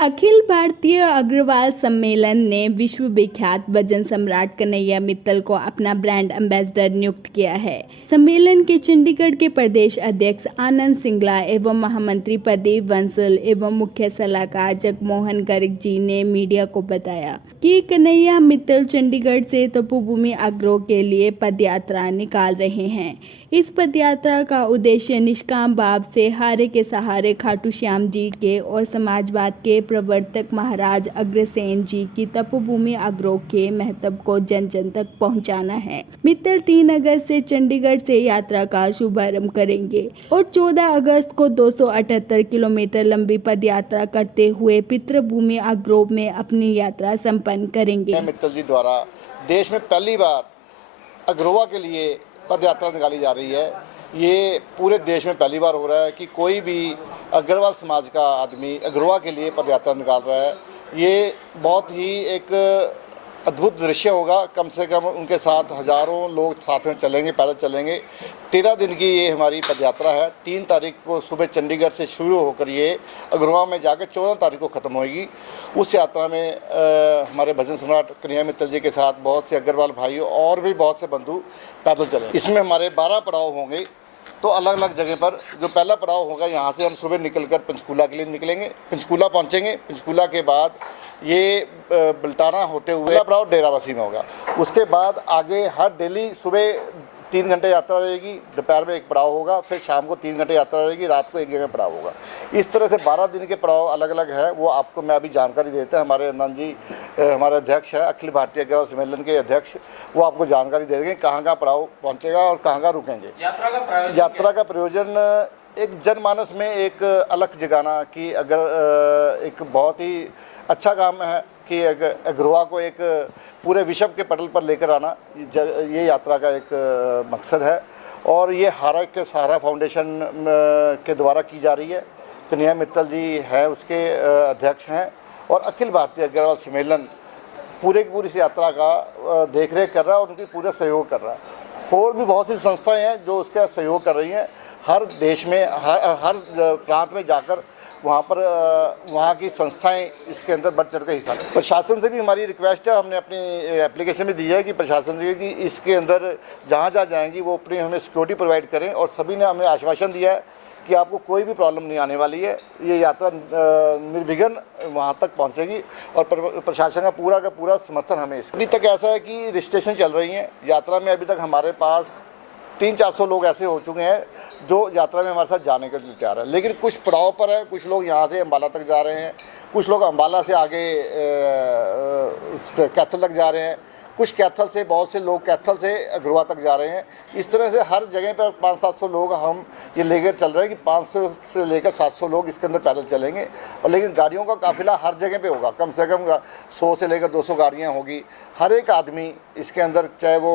अखिल भारतीय अग्रवाल सम्मेलन ने विश्व विख्यात भजन सम्राट कन्हैया मित्तल को अपना ब्रांड एम्बेसडर नियुक्त किया है। सम्मेलन के चंडीगढ़ के प्रदेश अध्यक्ष आनंद सिंगला एवं महामंत्री प्रदीप बंसल एवं मुख्य सलाहकार जगमोहन गर्ग जी ने मीडिया को बताया कि कन्हैया मित्तल चंडीगढ़ से तपोभूमि आग्रह के लिए पदयात्रा निकाल रहे हैं। इस पदयात्रा का उद्देश्य निष्काम भाव से हारे के सहारे खाटू श्याम जी के और समाजवाद के प्रवर्तक महाराज अग्रसेन जी की तपोभूमि आग्रह के महत्व को जन जन तक पहुंचाना है। मित्तल 3 अगस्त से चंडीगढ़ से यात्रा का शुभारंभ करेंगे और 14 अगस्त को 278 किलोमीटर लंबी पदयात्रा करते हुए पितृभूमि आग्रह में अपनी यात्रा संपन्न करेंगे। मित्तल जी द्वारा देश में पहली बार अग्रवा के लिए पद यात्रा निकाली जा रही है। ये पूरे देश में पहली बार हो रहा है कि कोई भी अग्रवाल समाज का आदमी अग्रवा के लिए पद यात्रा निकाल रहा है। ये बहुत ही एक अद्भुत दृश्य होगा। कम से कम उनके साथ हज़ारों लोग साथ में चलेंगे, पैदल चलेंगे। 13 दिन की ये हमारी पद यात्रा है। 3 तारीख को सुबह चंडीगढ़ से शुरू होकर ये अग्रवा में जाकर 14 तारीख को ख़त्म होगी। उस यात्रा में हमारे भजन सम्राट कन्हैया मित्तल जी के साथ बहुत से अग्रवाल भाइयों और भी बहुत से बंधु पैदल चलेंगे। इसमें हमारे 12 पड़ाव होंगे। तो अलग अलग जगह पर जो पहला पड़ाव होगा, यहाँ से हम सुबह निकलकर पंचकूला के लिए निकलेंगे, पंचकूला पहुँचेंगे। पंचकूला के बाद ये बल्टाना होते हुए पहला पड़ाव डेराबस्सी में होगा। उसके बाद आगे हर डेली सुबह 3 घंटे यात्रा रहेगी, दोपहर में एक पड़ाव होगा, फिर शाम को 3 घंटे यात्रा रहेगी, रात को एक जगह पड़ाव होगा। इस तरह से 12 दिन के पड़ाव अलग अलग है। वो आपको मैं अभी जानकारी देते हैं। हमारे आनंद जी हमारे अध्यक्ष है, अखिल भारतीय अग्रवाल सम्मेलन के अध्यक्ष, वो आपको जानकारी दे देंगे कहाँ कहाँ पड़ाव पहुँचेगा और कहाँ कहाँ रुकेंगे। यात्रा का प्रयोजन एक जनमानस में एक अलग जगाना की अगर एक बहुत ही अच्छा काम है कि अग्रवा को एक पूरे विश्व के पटल पर लेकर आना, ये यात्रा का एक मकसद है। और ये हारा के सहारा फाउंडेशन के द्वारा की जा रही है। कन्हैया मित्तल जी हैं, उसके अध्यक्ष हैं और अखिल भारतीय अग्रवाल सम्मेलन पूरे की पूरी इस यात्रा का देखरेख कर रहा है और उनकी पूरा सहयोग कर रहा है। और भी बहुत सी संस्थाएं हैं जो उसका सहयोग कर रही हैं। हर देश में हर प्रांत में जाकर वहाँ पर वहाँ की संस्थाएं इसके अंदर बढ़ चढ़ के हिस्सा लें। प्रशासन से भी हमारी रिक्वेस्ट है, हमने अपनी एप्लीकेशन में दी है कि प्रशासन से कि इसके अंदर जहाँ जहाँ जाएंगी वो अपनी हमें सिक्योरिटी प्रोवाइड करें। और सभी ने हमें आश्वासन दिया है कि आपको कोई भी प्रॉब्लम नहीं आने वाली है। ये यात्रा निर्विघ्न वहाँ तक पहुँचेगी और प्रशासन का पूरा समर्थन हमें। अभी तक ऐसा है कि रजिस्ट्रेशन चल रही हैं। यात्रा में अभी तक हमारे पास 300-400 लोग ऐसे हो चुके हैं जो यात्रा में हमारे साथ जाने के लिए तैयार है। लेकिन कुछ पड़ाव पर है, कुछ लोग यहाँ से अम्बाला तक जा रहे हैं, कुछ लोग अम्बाला से आगे कैथल तक जा रहे हैं, कुछ कैथल से बहुत से लोग कैथल से अग्रवा तक जा रहे हैं। इस तरह से हर जगह पर 500-700 लोग हम ये लेकर चल रहे हैं कि 500 से लेकर 700 लोग इसके अंदर पैदल चलेंगे। और लेकिन गाड़ियों का काफिला हर जगह पे होगा। कम से कम 100 से लेकर 200 गाड़ियाँ होगी। हर एक आदमी इसके अंदर, चाहे वो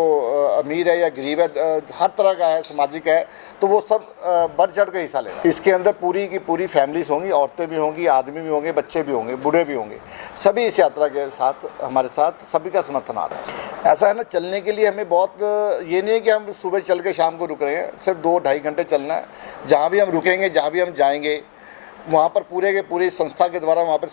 अमीर है या गरीब है, हर तरह का है, सामाजिक है, तो वो सब बढ़ चढ़ के हिस्सा लेगा। इसके अंदर पूरी की पूरी फैमिलीज होंगी, औरतें भी होंगी, आदमी भी होंगे, बच्चे भी होंगे, बूढ़े भी होंगे। सभी इस यात्रा के साथ हमारे साथ सभी का समर्थन आ रहा है। ऐसा है ना, चलने के लिए हमें बहुत ये नहीं है कि हम सुबह चल के शाम को रुक रहे हैं। सिर्फ 2-2.5 घंटे चलना है। जहाँ भी हम रुकेंगे, जहाँ भी हम जाएंगे, वहाँ पर पूरे के पूरी संस्था के द्वारा वहाँ पर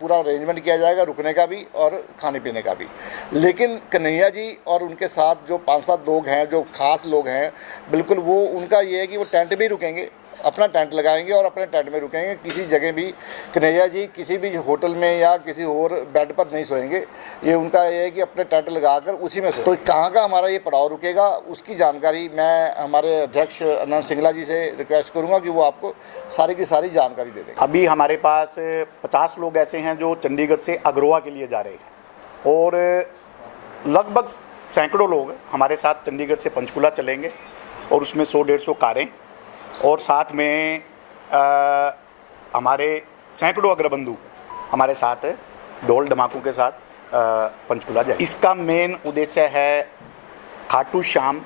पूरा अरेंजमेंट किया जाएगा, रुकने का भी और खाने पीने का भी। लेकिन कन्हैया जी और उनके साथ जो 5-7 लोग हैं, जो खास लोग हैं, बिल्कुल वो उनका ये है कि वो टेंट में ही रुकेंगे, अपना टेंट लगाएंगे और अपने टेंट में रुकेंगे। किसी जगह भी कन्हैया जी किसी भी होटल में या किसी और बेड पर नहीं सोएंगे। ये उनका ये है कि अपने टेंट लगाकर उसी में सोए। तो कहाँ का हमारा ये पड़ाव रुकेगा, उसकी जानकारी मैं हमारे अध्यक्ष आनंद सिंगला जी से रिक्वेस्ट करूँगा कि वो आपको सारी की सारी जानकारी दे दें। अभी हमारे पास 50 लोग ऐसे हैं जो चंडीगढ़ से अग्रवा के लिए जा रहे हैं और लगभग सैकड़ों लोग हमारे साथ चंडीगढ़ से पंचकूला चलेंगे और उसमें 100-150 कारें और साथ में हमारे सैकड़ों अग्रबंधु हमारे साथ ढोल धमाकों के साथ पंचकूला जाए। इसका मेन उद्देश्य है खाटू श्याम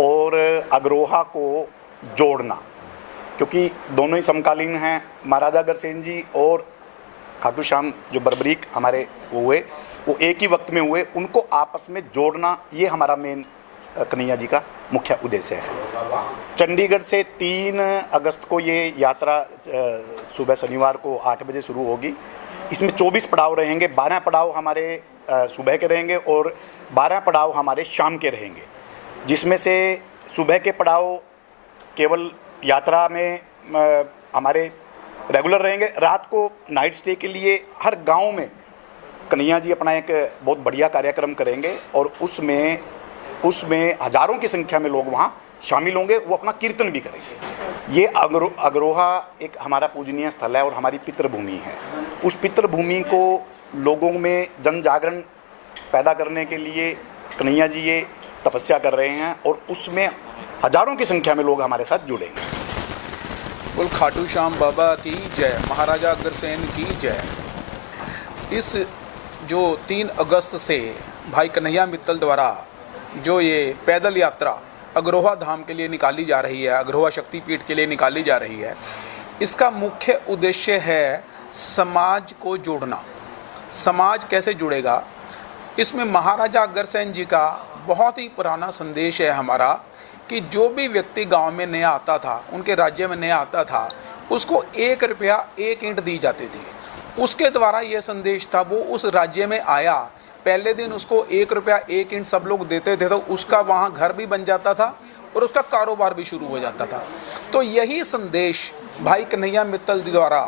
और अग्रोहा को जोड़ना, क्योंकि दोनों ही समकालीन हैं। महाराजा अग्रसेन जी और खाटू श्याम जो बर्बरीक हमारे हुए, वो एक ही वक्त में हुए, उनको आपस में जोड़ना, ये हमारा मेन कन्हैया जी का मुख्य उद्देश्य है। चंडीगढ़ से 3 अगस्त को ये यात्रा सुबह शनिवार को 8 बजे शुरू होगी इसमें 24 पड़ाव रहेंगे। 12 पड़ाव हमारे सुबह के रहेंगे और 12 पड़ाव हमारे शाम के रहेंगे, जिसमें से सुबह के पड़ाव केवल यात्रा में हमारे रेगुलर रहेंगे। रात को नाइट स्टे के लिए हर गांव में कन्हैया जी अपना एक बहुत बढ़िया कार्यक्रम करेंगे और उसमें हज़ारों की संख्या में लोग वहाँ शामिल होंगे, वो अपना कीर्तन भी करेंगे। ये अग्रोहा एक हमारा पूजनीय स्थल है और हमारी पितृभूमि है। उस पितृभूमि को लोगों में जन जागरण पैदा करने के लिए कन्हैया जी ये तपस्या कर रहे हैं और उसमें हज़ारों की संख्या में लोग हमारे साथ जुड़ेंगे। बोल खाटू श्याम बाबा की जय, महाराजा अग्रसेन की जय। इस जो 3 अगस्त से भाई कन्हैया मित्तल द्वारा जो ये पैदल यात्रा अग्रोहा धाम के लिए निकाली जा रही है, अग्रोहा शक्तिपीठ के लिए निकाली जा रही है, इसका मुख्य उद्देश्य है समाज को जोड़ना। समाज कैसे जुड़ेगा, इसमें महाराजा अग्रसेन जी का बहुत ही पुराना संदेश है हमारा कि जो भी व्यक्ति गांव में नया आता था, उनके राज्य में नया आता था, उसको 1 रुपया 1 ईंट दी जाती थी। उसके द्वारा ये संदेश था, वो उस राज्य में आया, पहले दिन उसको 1 रुपया 1 ईंट सब लोग देते थे, तो उसका वहाँ घर भी बन जाता था और उसका कारोबार भी शुरू हो जाता था। तो यही संदेश भाई कन्हैया मित्तल द्वारा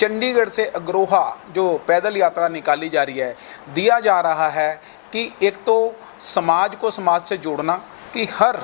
चंडीगढ़ से अग्रोहा जो पैदल यात्रा निकाली जा रही है, दिया जा रहा है कि एक तो समाज को समाज से जोड़ना, कि हर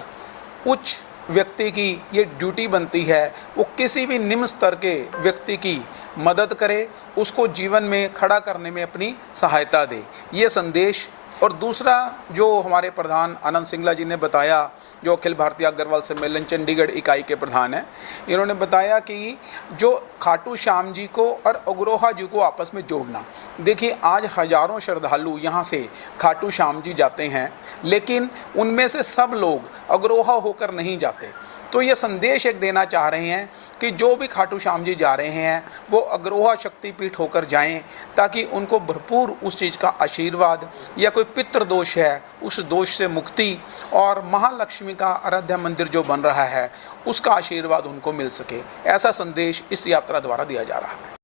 उच्च व्यक्ति की ये ड्यूटी बनती है वो किसी भी निम्न स्तर के व्यक्ति की मदद करे, उसको जीवन में खड़ा करने में अपनी सहायता दे, ये संदेश। और दूसरा जो हमारे प्रधान आनंद सिंगला जी ने बताया, जो अखिल भारतीय अग्रवाल सम्मेलन चंडीगढ़ इकाई के प्रधान हैं, इन्होंने बताया कि जो खाटू श्याम जी को और अग्रोहा जी को आपस में जोड़ना। देखिए आज हजारों श्रद्धालु यहाँ से खाटू श्याम जी जाते हैं, लेकिन उनमें से सब लोग अग्रोहा होकर नहीं जाते। तो ये संदेश एक देना चाह रहे हैं कि जो भी खाटू श्याम जी जा रहे हैं वो अग्रोहा शक्तिपीठ होकर जाएं, ताकि उनको भरपूर उस चीज़ का आशीर्वाद, या कोई पितृ दोष है उस दोष से मुक्ति, और महालक्ष्मी का आराध्य मंदिर जो बन रहा है उसका आशीर्वाद उनको मिल सके। ऐसा संदेश इस यात्रा द्वारा दिया जा रहा है।